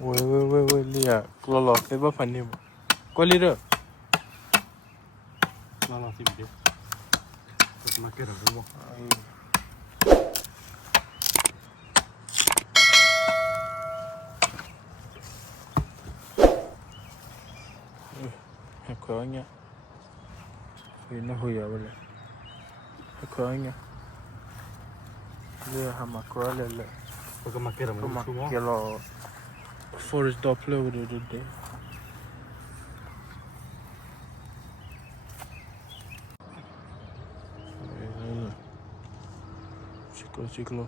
Wait, Leah. Lolo, never find him. Go leader. Lolo, sim, dia. Terus makin dulu. Khỏe nha. Vì nó hùi vào đây. Khỏe nha. Leah hama khỏe lele. Terus makin dulu. Hama kilo forest doppler with it today. Ciclo.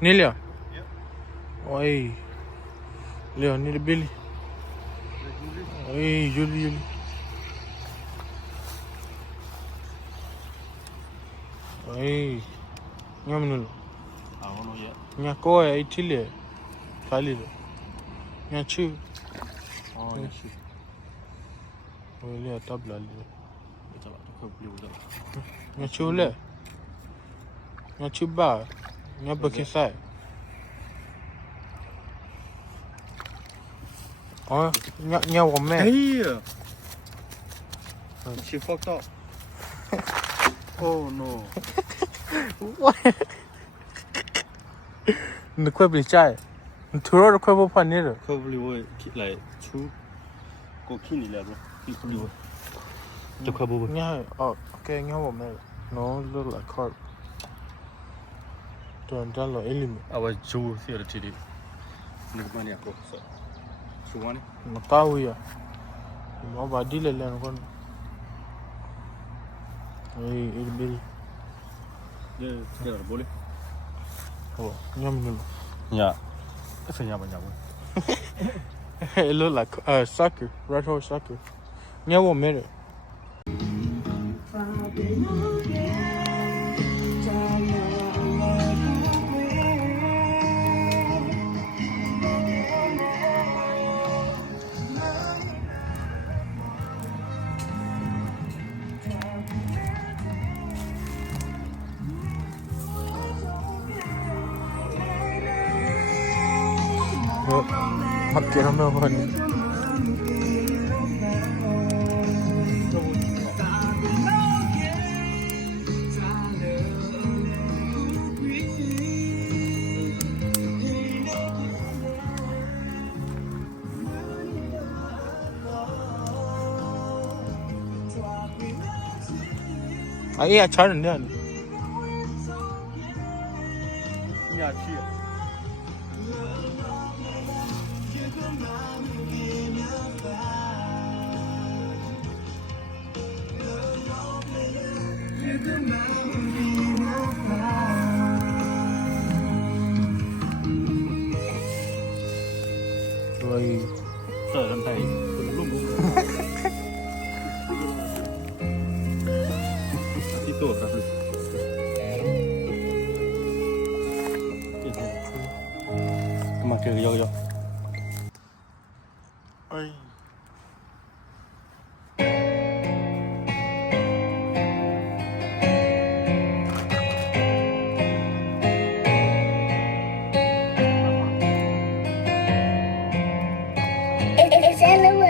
Nelia? Oi. Leo, need a Billy? Oi, Julie. Oi. Ngam nulu. Awal ya. Nya ko ya itile. Kali lo. Nya chu. Oh, ya sih. Oi, Leo tabla le. Kita waktu kau beli udah. Nya chu le. Nya chu ba. Nya bakin sai. Oh, nya wo me. Hey. She fucked up. Oh no. What? Nó quay bị chạy. Thưa nó quay vô phần này rồi. Kau beli wo like chu. Kau kini lah bro. Kau beli wo. Cho kau beli. Nha, ok, nha wo me. Nó look like carp. Tuần ra là elim. Awal chu sih ada tadi. Nak mana aku? Chu mana? Nó tao ya. Nó vào đi lên con. Ê, Billy. Ya, sekarang boleh. Oh, nhâm nulu. Ya. Kesannya banyak. It look like soccer, red horse soccer. Nha wo me rồi. Mặc kia nó mơ hơn. 아, 얘 잘했네 아니. Ya sih. Rồi. Sợ lần này luôn. Itu apa dulu? Makin yo. Ôi.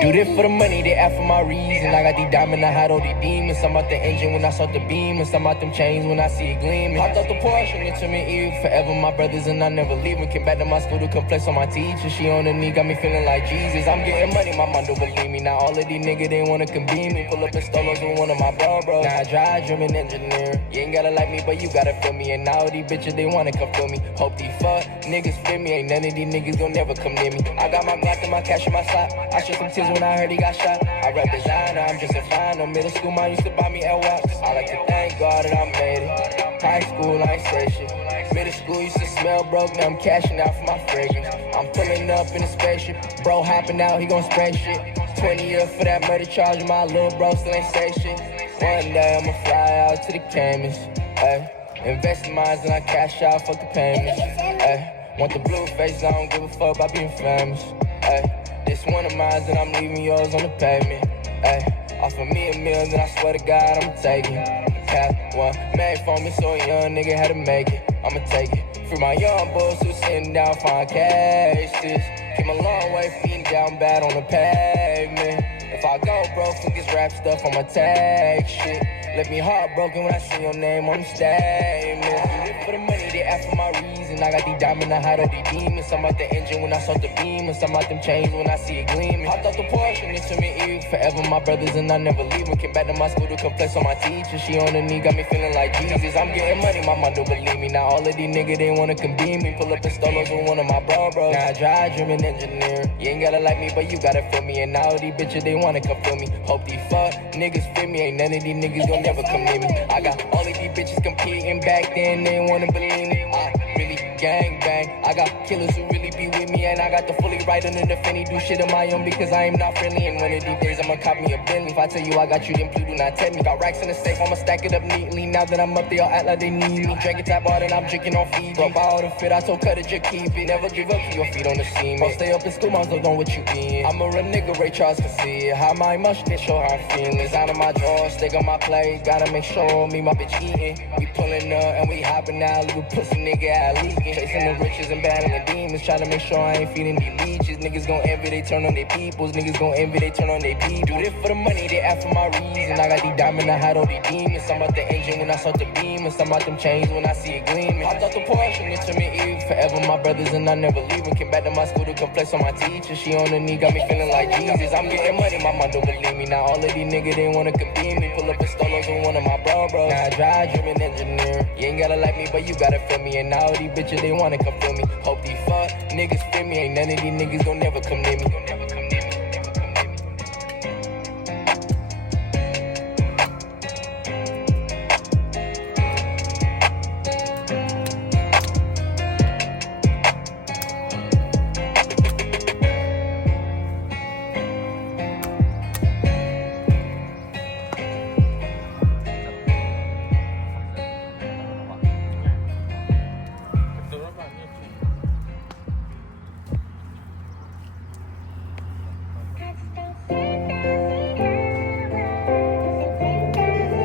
Do this for the money, they ask for my reason. I got these diamonds, I hide all these demons. I'm out the engine when I start the beam, and some out them chains when I see it gleaming. Hopped out the Porsche and into me Eve. Forever my brothers and I never leave them. Came back to my school to come flex on my teacher. She on the knee, got me feeling like Jesus. I'm getting money, my mom don't believe me. Now all of these niggas, they wanna convene me. Pull up in stolos with one of my bros. Now I drive, driven engineer. You ain't gotta like me, but you gotta feel me. And now these bitches, they wanna come feel me. Hope these fuck niggas feel me. Ain't none of these niggas gon' never come near me. I got my Glock and my cash in my sock. I shed some tears when I heard he got shot. I rap designer, I'm just a finer. Middle school mom used to buy me L-Wax. I like to thank God that I made it. High school, I ain't say shit. Middle school used to smell broke, now I'm cashing out for my fragrance. I'm pulling up in a spaceship. Bro hopping out, he gon' spray shit. 20 years for that murder charge, and my little bro still ain't say shit. One day I'ma fly out to the Caymans. Ay, invest in mines and I cash out, fuck the payments. Ay, want the blue face, I don't give a fuck about being famous. Ay, this one of mine, and I'm leaving yours on the pavement. Ay, offer me a meal, then I swear to God I'ma take it. path. One man for me, so a young nigga had to make it. I'ma take it. Free my young boys who sitting down, find cases. Came a long way, feet down bad on the pavement. If I go broke, fuck this rap stuff, I'ma tag shit. Left me heartbroken when I see your name on the statement. Do it for the money, they ask for my reason. I got these diamonds, I hide all these demons. I'm out the engine when I saw the beam, and some out them chains when I see it gleaming. Hopped out the Porsche and it took me evil. Forever my brothers and I never leave them. Came back to my school to complex on my teacher. She on the knee, got me feeling like Jesus. I'm getting money, my mom don't believe me. Now all of these niggas, they wanna convene me. Pull up in stolos with one of my bros. Now I drive, dreaming engineer. You ain't gotta like me, but you gotta feel me. And now all these bitches, they wanna come feel me. Hope these fuck niggas feel me. Ain't none of these niggas gon' never come near me. I got all of these bitches competing back then, they ain't wanna believe me. I really gang bang. I got killers who really be with me, and I got the fully right under the Fendi. Do shit on my own because I am not friendly. And one of these days I'ma cop me a Bentley. If I tell you I got you, then please do not tell me. Got racks in the safe, I'ma stack it up neatly. Now that I'm up, they all act like they need me. Drinking tap hard and I'm drinking on Fiji. Go buy all the fit, I told Cutter just keep it. Never give up, keep your feet on the scene. I'll stay up in school, miles don't what you been. I'm a real nigga, Ray Charles can see it. How my emotions show how I'm feeling. It's out of my drawers, stick on my plate. Gotta make sure me, my bitch eating. We pulling up and we hopping out. Little pussy nigga out leaking. Chasing the riches and battling demons. Trying to make sure I ain't feeding these leeches. Niggas gon' envy, they turn on their peoples. Niggas gon' envy, they turn on their people. Do this for the money, they ask for my reason. I got these diamonds, I hide all these demons. Some out the engine when I saw the beam, and some out them chains when I see it gleaming. Hopped out the Porsche and it took me evil. Forever my brothers and I never leave them. Came back to my school to complex on my teacher. She on the knee, got me feeling like Jesus. I'm getting money, my mom don't believe me. Now all of these niggas, they wanna compete me. Pull up in stolos with one of my bros. Now I drive, dreaming engineer. You ain't gotta like me, but you gotta feel me. And now all these bitches, they wanna come feel me. Hope these fuck niggas feel me. Ain't none of these niggas gon' never come near me.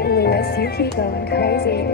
Lewis, you keep going crazy.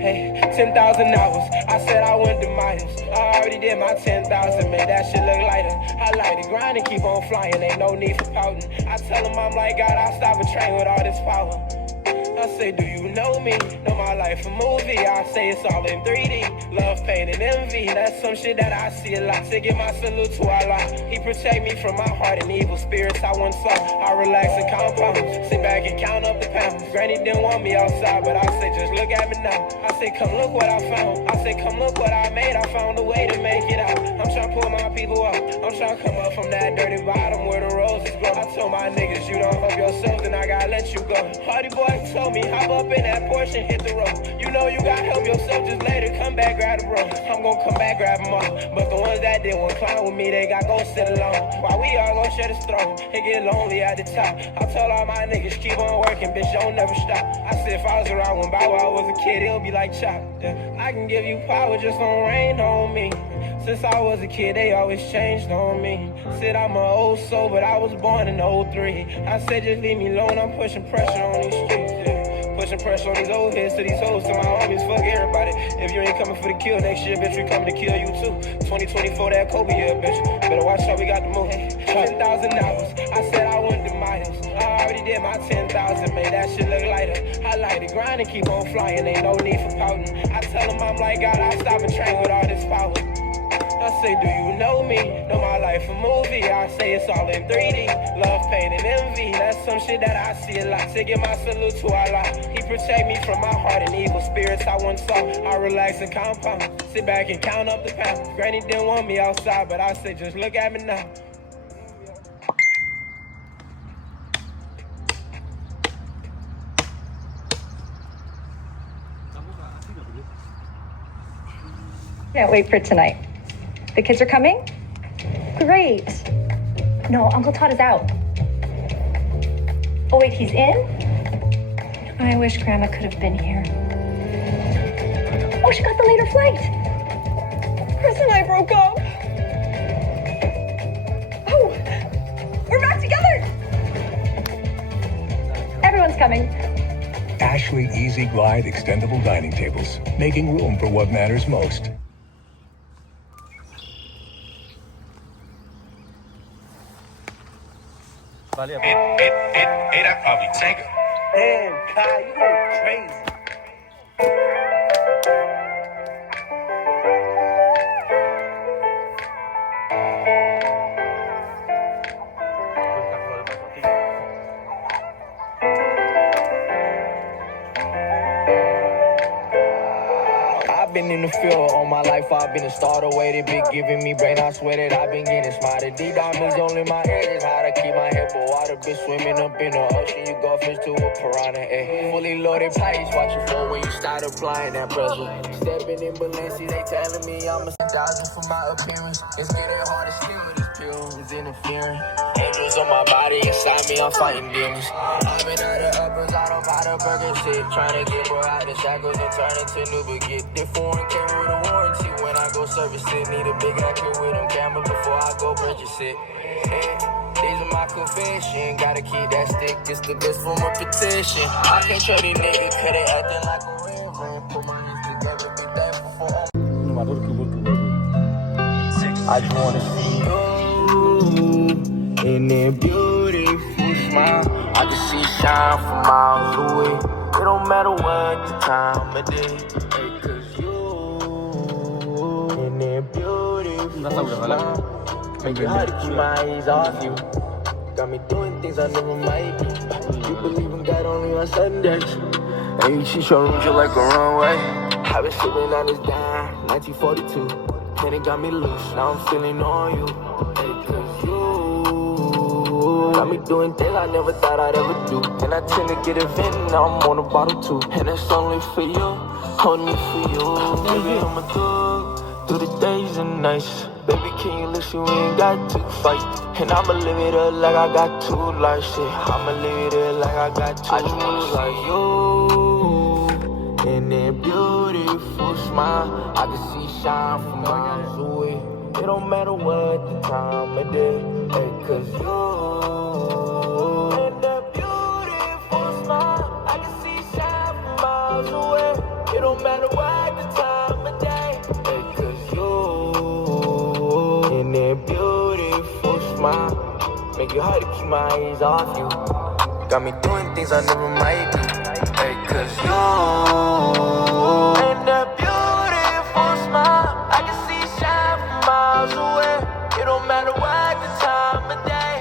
Hey, 10,000 hours, I said I went to miles. I already did my 10,000, made that shit look lighter. I like to grind and keep on flying, ain't no need for pouting. I tell him I'm like God, I'll stop a train with all this power. I say, do you know me? Know my life a movie. I say it's all in 3D. Love, pain, and envy. That's some shit that I see a lot. To give my salute to Allah. He protect me from my heart and evil spirits I once saw. I relax and compound. Sit back and count up the pounds. Granny didn't want me outside, but I say, just look at me now. I say, come look what I found. I say, come look what I made. I found a way to make it out. I'm trying to pull my people out. I'm trying to come up from that dirty bottom where the roses grow. I told my niggas, you don't help yourself, then I gotta let you go. Hardy boy told me, hop up in that Porsche and hit the road. You know you gotta help yourself, just later come back, grab the bro. I'm gonna come back, grab them all. But the ones that didn't want to climb with me, they got go sit alone. While we all gon' share this throne and get lonely at the top. I told all my niggas, keep on working, bitch, don't never stop. I said if I was around when Bow Wow was a kid, it'll be like Chop. Yeah. I can give you power, just don't rain on me. Since I was a kid, they always changed on me. Said I'm an old soul, but I was born in 03. I said just leave me alone, I'm pushing pressure on these streets. Yeah. Pushing pressure on these old heads to these hoes, to my homies, fuck everybody. If you ain't coming for the kill next year, bitch, we coming to kill you too. 2024, that Kobe year, bitch. Better watch out, we got the move. 10,000 hours, I said I went to miles. I already did my 10,000, made that shit look lighter. I like to grind and keep on flying, ain't no need for pouting. I tell him I'm like God, I'll stop and train with all this power. I say, do you know me? Know my life a movie. I say it's all in 3D. Love, pain, and envy. That's some shit that I see a lot. To give my salute to Allah. He protect me from my heart and evil spirits I once saw. I relax and compound. Sit back and count up the pounds. Granny didn't want me outside, but I say, just look at me now. Can't wait for tonight. The kids are coming? Great. No, Uncle Todd is out. Oh wait, he's in? I wish Grandma could have been here. Oh, she got the later flight. Chris and I broke up. Oh, we're back together. Everyone's coming. Ashley Easy Glide extendable dining tables, making room for what matters most. Hey, that probably take her. Damn, Kai, you going crazy. I've been in the field all my life, I've been a starter way. They been giving me brain, I swear that I've been getting smarter. These diamonds only my head is how to keep my head for water. Been swimming up in the ocean, you go fish to a piranha. Fully loaded pipes, watch your flow when you start applying that pressure. Stepping in Balenci, they telling me I'm a dodging for my appearance. It's getting hard to steal this pill, it's interfering. Angels on my body, inside me, I'm fighting demons. I've been out of uppers, I don't buy the burger shit. Trying to get more out of shackles and turn into new, but get the foreign camera with a warranty. When I go service it, need a big actor with them camera before I go purchase it. These are my confession, gotta keep that stick, it's the best form of petition. I can't show these niggas, cause they acting like a reverend. Put my hands together, be thankful for all. I just wanna see you in that beautiful smile. I can see shine from miles away. It don't matter what the time of day, cause you in that beautiful smile. Make it hard to keep my eyes off you. Got me doing things I never might do. You believe in God only on Sundays. And you cheat your room just like a runway. I've been sipping on this dime, 1942. And it got me loose, now I'm feeling on you. Cause you got me doing things I never thought I'd ever do. And I tend to get a vent, now I'm on a bottle too. And that's only for you, only for you. Baby, I'm a thug through the days and nights. Baby, can you listen? We ain't got to fight. And I'ma live it up like I got two life shit. I'ma live it up like I got two. I just wanna like you in that beautiful smile. I can see shine from miles away. It don't matter what the time of day, cause you in that beautiful smile. I can see shine from miles away. It don't matter what the time of day, cause you in that beautiful smile. Make it hard to keep my eyes off you. Got me doing things I never might do, cause you in that beautiful smile. I can see shine from miles away. It don't matter what the time of day.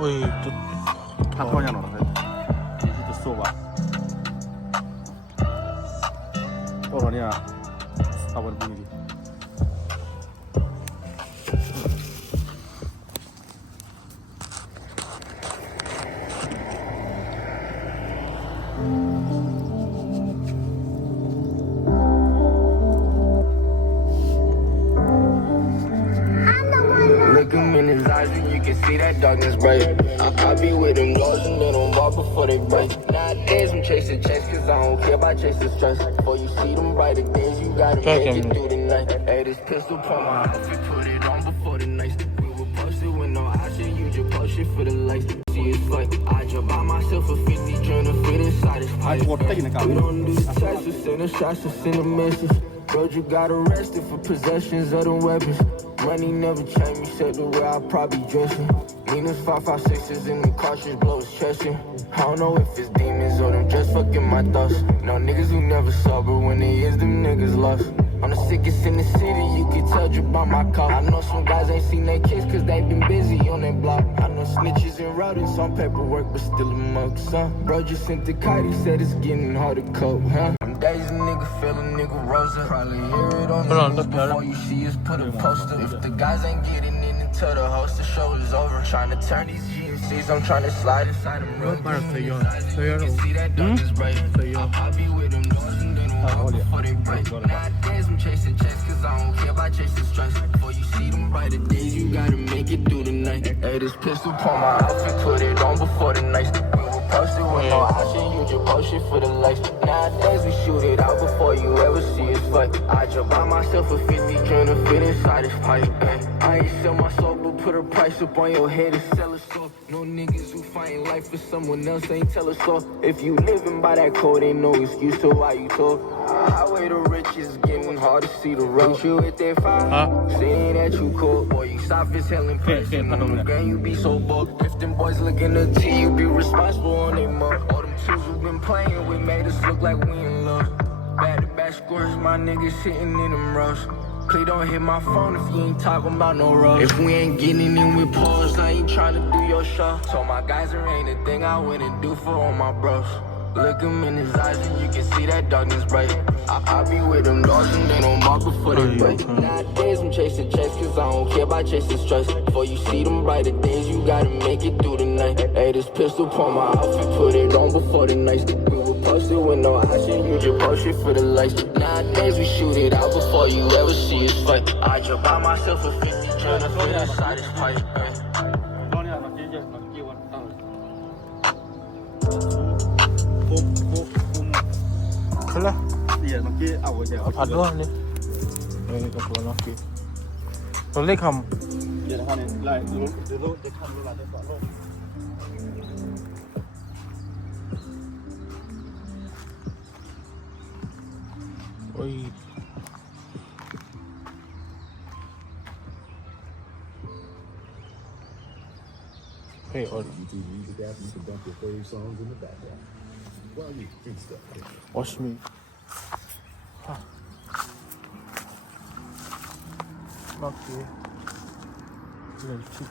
Ôi, 다 토하냐 너라. 이제 쏘봐. 또라니야. 사번 분위기. Look him in his eyes and you can see that darkness bright. I be with them dogs and let them walk before they break. Nowadays I'm chasing checks cause I don't care about chasing stress. Before you see them brighter days, you gotta make it through the night. Hey, this pistol pump my outfit, put it on before the night. We were posted with no option, you just post shit for the lights. See it's like I jump by myself for 50, trying to fit inside this pipe. We don't do the tests, we send the shots, we send the message. Bro, you got arrested for possessions of them weapons. Money never changed me, except the way I probably dressing. Venus 556s in the cartridge blows chesting. I don't know if it's demons or them just fucking my thoughts. No niggas who never sober when they is them niggas lost. I'm the sickest in the city, you can tell you by my car. I know some guys ain't seen their kids cause they been busy on that block. I know snitches and rodents on paperwork but still a mug, son. Bro just sent the kite, he said it's getting hard to cope, huh? Them days a nigga feel a nigga rose up. Probably hear it on the news before you see us put a poster. If the guys ain't getting in until the host, the show is over. Trying to turn these GMCs, I'm trying to slide inside them real good. You can see that darkness bright. I'll be with them doors and then we'll before they break. Nowadays I'm chasing checks cause I don't care about chasing stress. Before you see them brighter days, you gotta make it through the night. Hey, this pistol on my outfit, put it on before the night. We will post it with no option, you just post it for the likes. Nowadays we shoot it out before you ever see us fight. I just buy myself a 50 trying to fit inside this pipe. Hey, I ain't sell my soul, but put a price up on your head and sell it so. No niggas who fighting life for someone else ain't tell us so. If you living by that code, ain't no excuse to why you talk. Highway to riches, getting hard to see the road. You hit that fire, saying that you cool. Boy, you soft as hell in person. On the game, you be so bold. If them boys looking to T, you be responsible on their mug. All them twos who been playing with made us look like we in love. Back-to-back scores, my niggas sitting in them rows. Please don't hit my phone if you ain't talking about no road. If we ain't getting in with pause, I ain't trying to do your show. Told my guys there ain't a thing I wouldn't do for all my bros. Look him in his eyes and you can see that darkness bright. I be with them dogs and they don't mark before they break. Nowadays I'm chasing checks cause I don't care about chasing stress. Before you see them brighter days, you gotta make it through the night. Hey, this pistol on my outfit, put it on before the night. We will post it with no option, you just post it for the likes. Nowadays we shoot it out before you ever see us fight. I just buy myself a 50 trying to fit inside this pipe. Khala. Iya, nanti awal dia. Aduh ni. Ini keluar lagi. Tolong kamu. Dia dah ni, lai dulu dia kan dulu ada tak lo. Oi. Hey, on. Watch me. Okay. Let's see.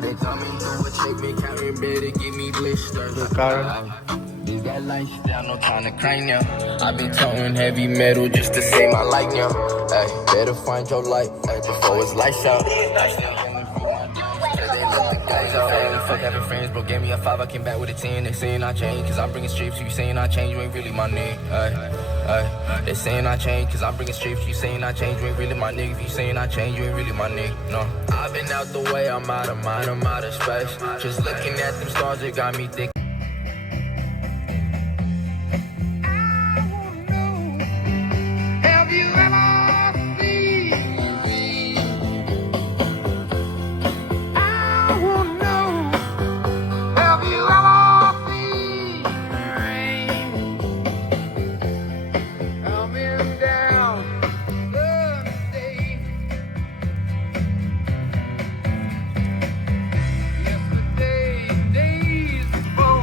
They tell me do a check, me carry better, give me blisters. Is that lifestyle, no time to cry now. I've been toting heavy metal just to save my life now. Ay, better find your light, ay, before it's lights out. Fuck having friends, bro, gave me a 5, I came back with a 10. They saying I changed, cause I'm bringing strips. You saying I changed, you ain't really my nigga. They saying I changed, cause I'm bringing strips. You saying I changed, you ain't really my nigga. If you saying I changed, you ain't really my nigga. No, I've been out the way, I'm out of mind, I'm out of space. Just looking at them stars, it got me thinking. Days before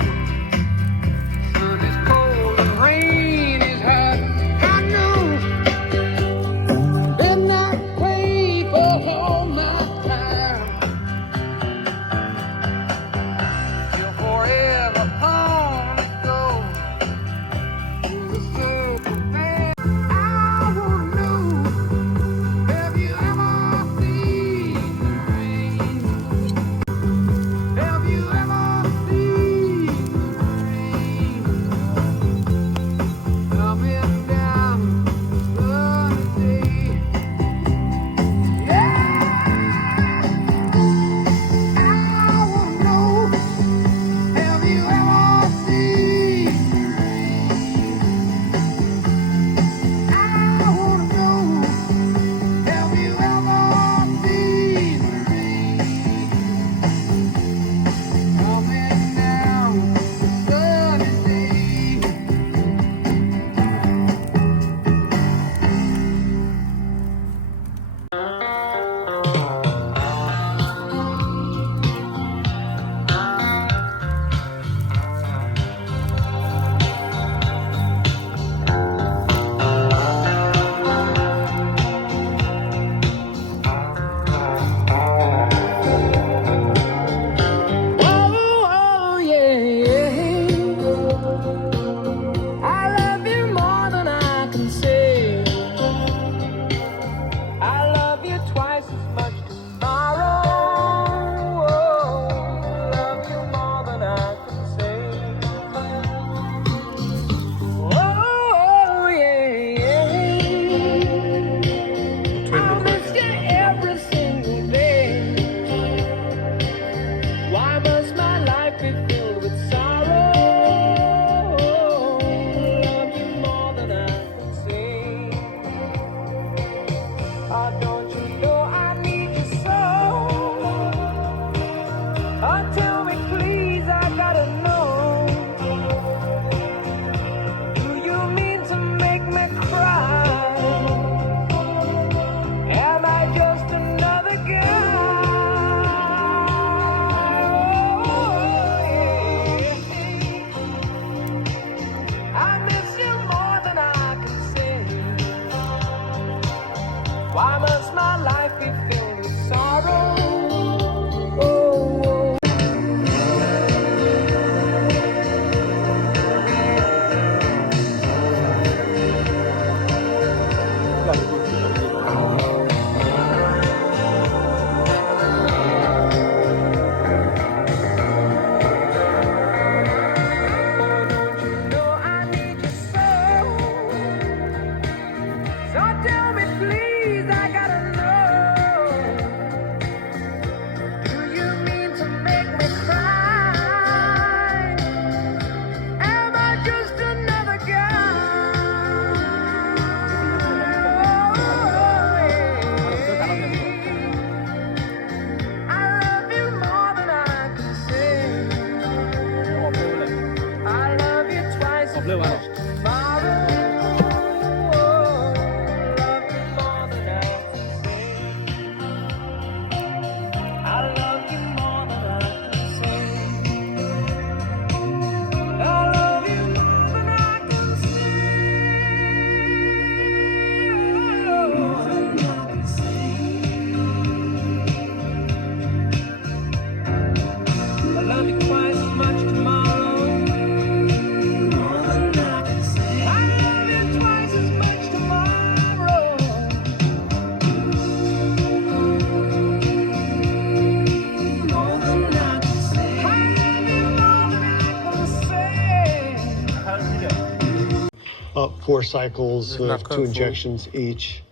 4 cycles Not of 2 careful. injections each.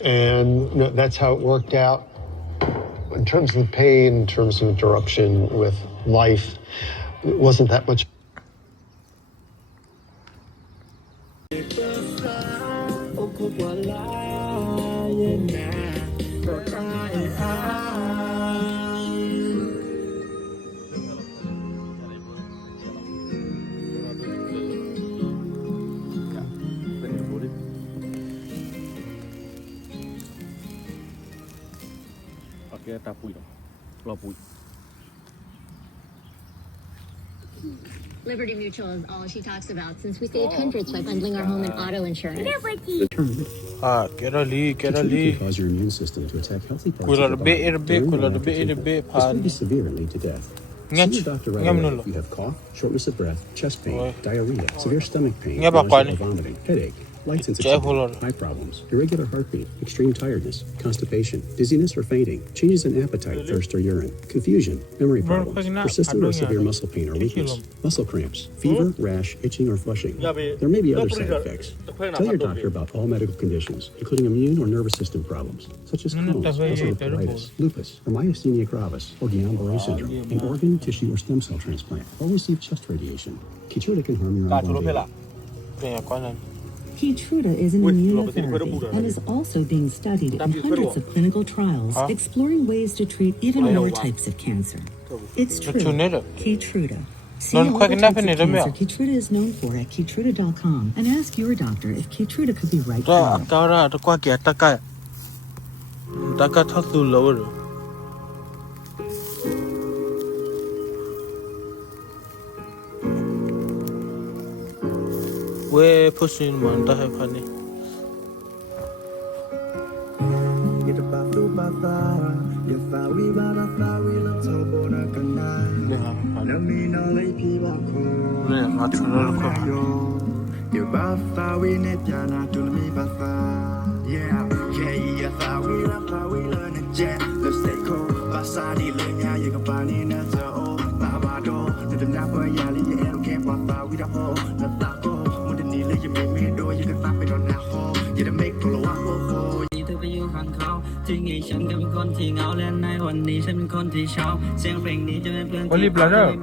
And that's how it worked out. In terms of the pain, in terms of interruption with life, it wasn't that much. Pakai tapui dong. Lapui. Liberty Mutual is all she talks about since we saved hundreds by bundling our home and auto insurance. Get a lead. Can cause your immune system to attack healthy parts Kula of your body. the This could be severe and lead to death. See your doctor right away if you have cough, shortness of breath, chest pain, diarrhea, severe stomach pain, nausea or vomiting, headache, light sensitivity, eye problems, irregular heartbeat, extreme tiredness, constipation, dizziness or fainting, changes in appetite, thirst or urine, confusion, memory problems, persistent or severe muscle pain or weakness, muscle cramps, fever, rash, itching or flushing. There may be other side effects. Tell your doctor about all medical conditions, including immune or nervous system problems, such as Crohn's, ulcerative colitis, lupus, or myasthenia gravis, or Guillain-Barré syndrome, an organ, tissue, or stem cell transplant, or receive chest radiation. Keytruda can harm your unborn baby. Keytruda is an immunotherapy and is also being studied in hundreds of clinical trials, exploring ways to treat even more types of cancer. It's true. Keytruda. See all the types of cancer Keytruda is known for at Keytruda.com and ask your doctor if Keytruda could be right for you. We're pushing one that have honey. Only bladder.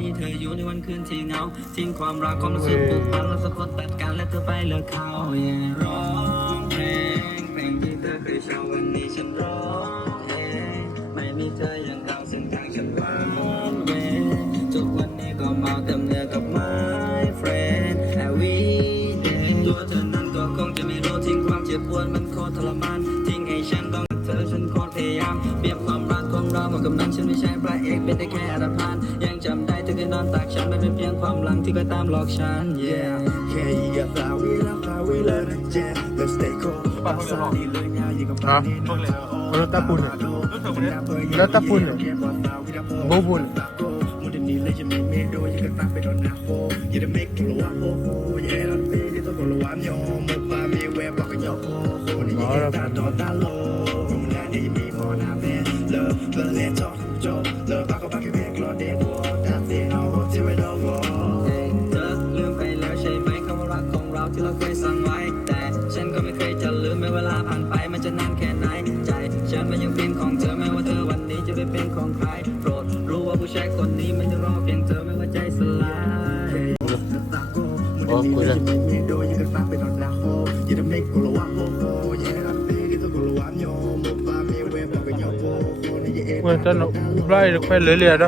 Well, then blind quite lily đó.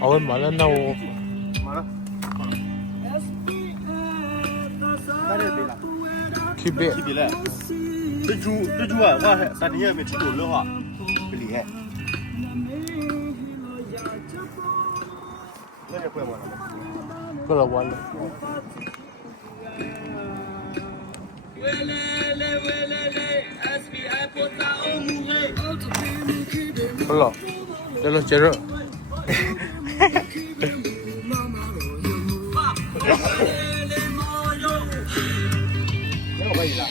Ôi mở lên đâu. ที่เบ้ที่比嘞这猪啊我三天也没吃多了话不厉害那也不要玩了ก็ละวันเลย好了，这了接着。那我可以了。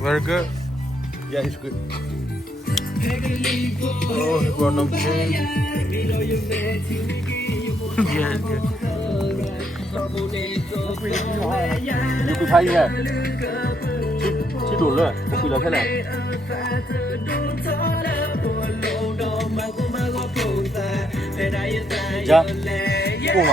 Very good. Yeah, it's good. Oh, he brought no change. Yeah, good. 你给他一个，去多了，我回来看了。呀，够吗？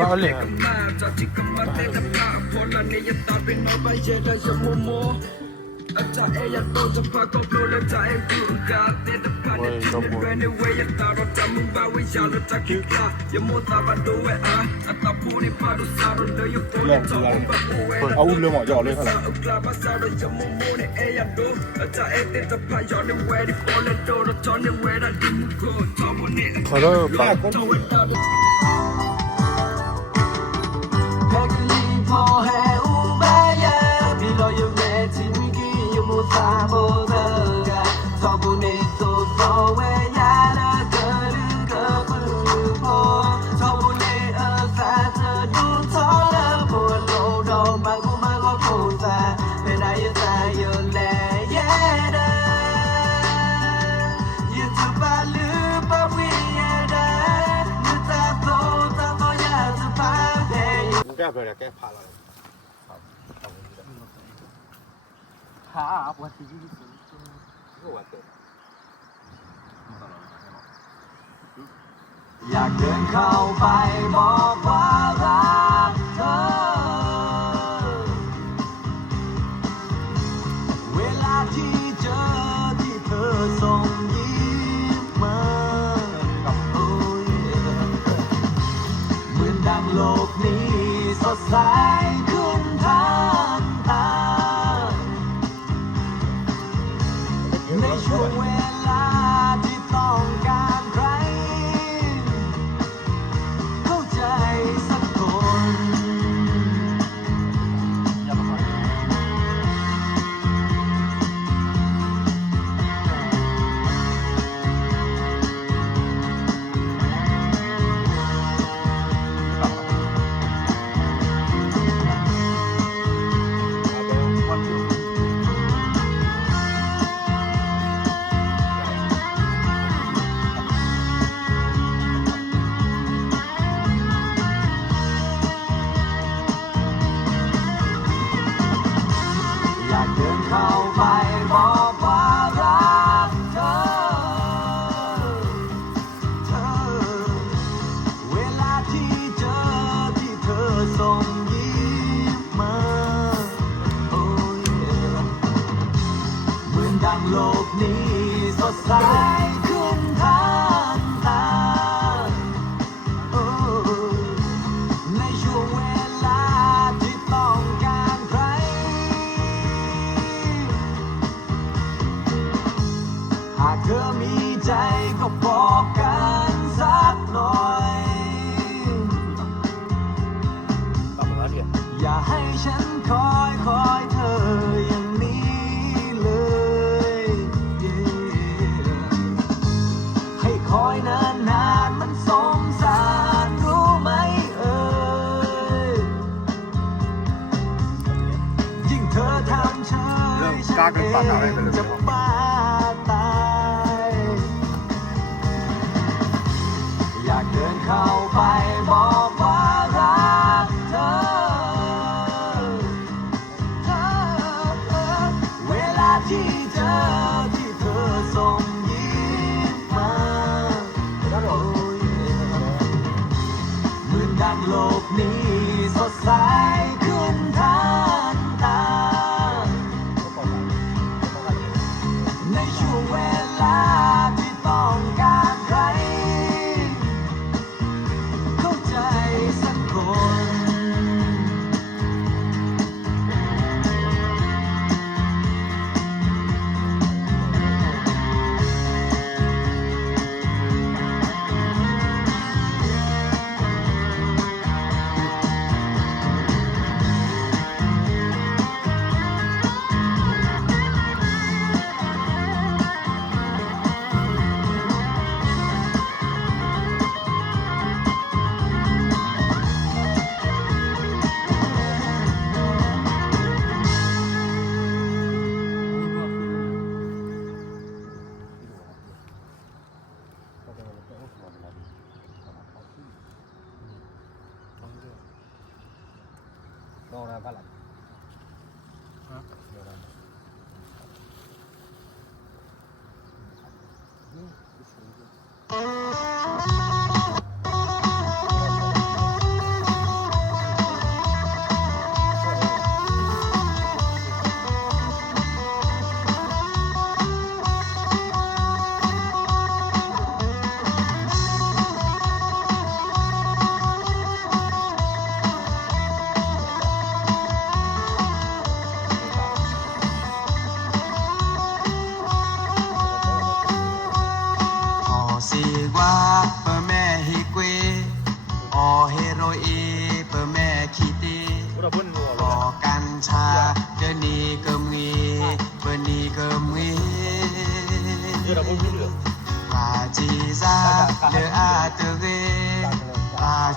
มาเลยเอาอุ้มเรือหมอยอเลยเท่าไหร่ขอโทษปากแก้ไปเลยแก้ผ่าเลยผ่าวันที่20ก็วันเกิดอยากเดินเข้าไปบอกว่ารักเธอเวลาที่เจอที่เธอส่งยิ้มมาเหมือนดังโลกนี้สดใสขึ้นทางตาในช่วงเวลาที่ต้องการใครเข้าใจสักคน กันปั่นอะไรไปเลย จะบ้าตายอยากเดินเข้าไปบอกว่ารักเธอเวลาที่เจอที่เธอส่งยิ้มมาเหมือนดังโลกนี้สดใสขึ้นทันตาในช่วงเวลาที่ต้องการใครเข้าใจสักคน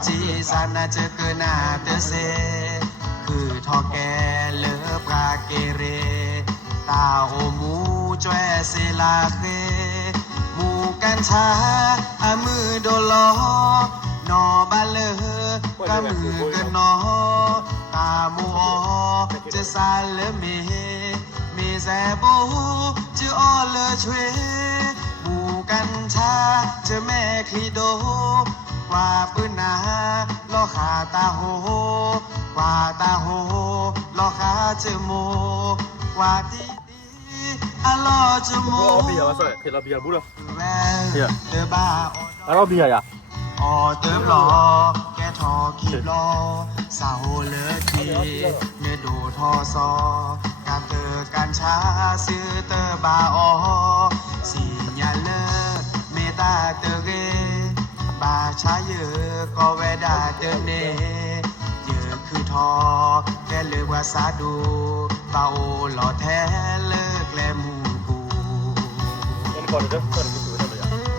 จีซานาเจเกนาเตเซคือทอแกเลอปราเกเรตาโอมูจวยเซลาเคมูกันชาอามือโดลอนอบาเลอกะมือกันนอตามูอเจซาเลเมแซบูจืออเลชเวมูกันชาเจแม่คลีโดว่าปืนนาลอขาตาโหว่าตาโหลอขาเจโมว่าดีอะลอเจโมเบียร์เตบ้าอะลอเบียร์อะออเติมรอแกทอขีบรอสาวเลือทีเนื้อดูทอซอการเตอการช้าซื้อเตอบาออสีญาเลิศเมตาเตเกบาชาเยอะก็เวดาเดินเนเยอะคือทอแกเลือกว่าสาดูเบาหล่อแท้เลิกแลมูกูก่อนเด้อก่อนกินดูได้ไหมจ๊ะ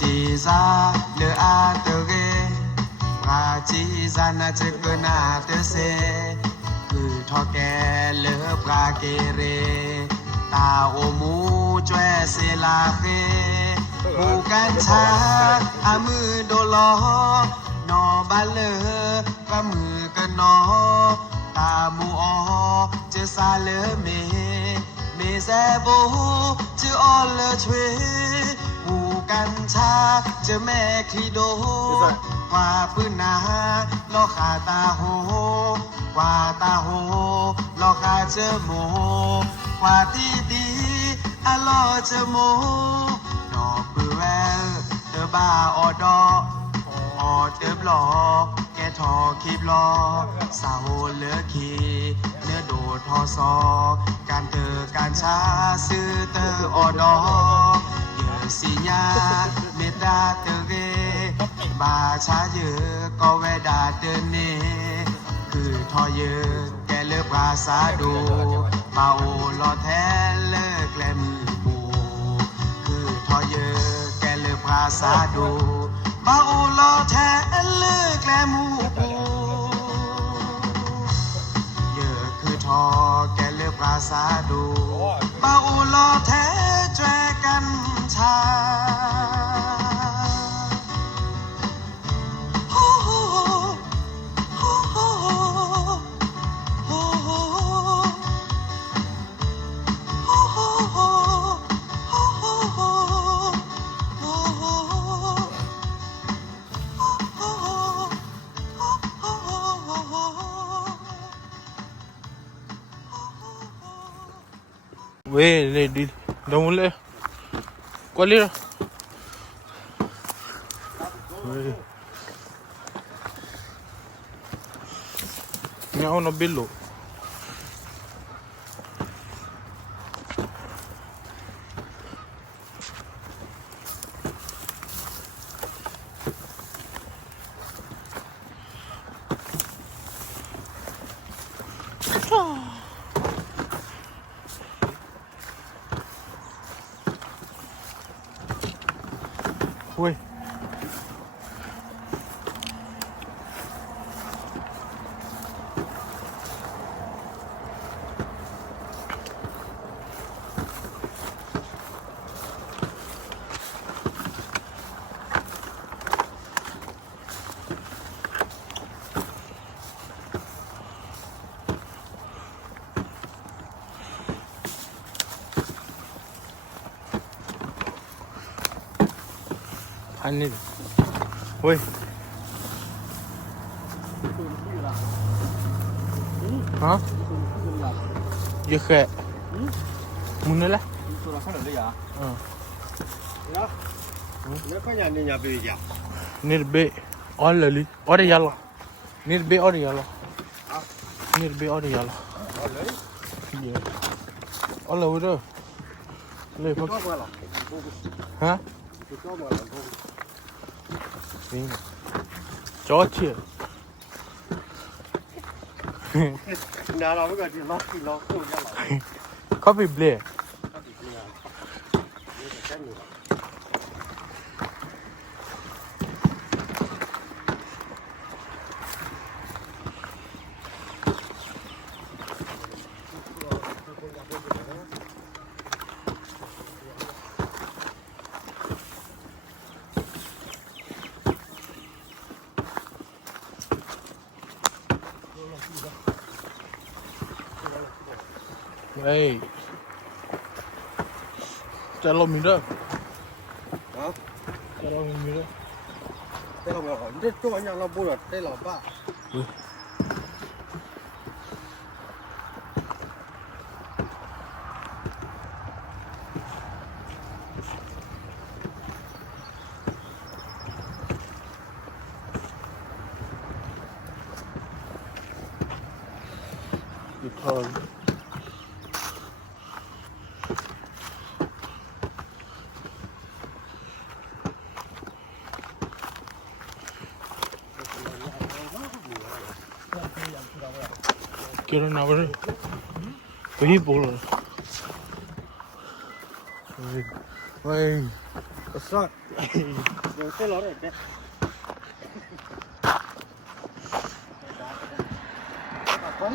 จีซาเลออาเตเกราจีซานาเจเกนาเตเซคือทอแกเลอปราเกเรตาโอมูจวยเซลาเฟมูกันชาอามือโดลอนอบาเลอกะมือกันนอตามูอเจซาเลเมแซบูจืออเลชเวหูกันชาเจอแม่คีโดว่าปืนนาลอขาตาโหว่าตาโหลอขาเจอโมว่าดี à lo chờ mô đỏ bự tớ ba ở đó ở tớ lò kẻ thò kịp lo sao lỡ khiนื้อโดดทอซอการเตอการช้าซื้อเตอออดอเยอะสิญาเมตตาเตอเรบาช้าเยอะก็แวดาเดินเนคือทอเยอะแกเลิกภาษาดูเมาลอแท้เลิกแกลมือปูคือทอเยอะแกเลิกภาษาดูเมาลอแท้เลิกแกลมือปูทอแกเลือกภาษาดูเบาลอแท้แจกันชาWeh, lady, dah mula. Kuali dah. Ni aku nak belok. Weh. Anil. Woi. Hả? Giờ khẽ. Muốn nữa là? Nirbe. Olali. Ora yalla. Nirbe ora yalla. Nirbe ora yalla. Olha udah. Lepas. Hả? Sim. Chót nào mới gọi thì nó không ra lại. Coffee blé. Hey. Tell me đó. Hả? Tell me đó. Đây là người hỏi rất cho nhà nó bùa đây là ba. Because kira nak apa? Pergi bola. Woi, Kesat. Yang saya lorek deh. Apa?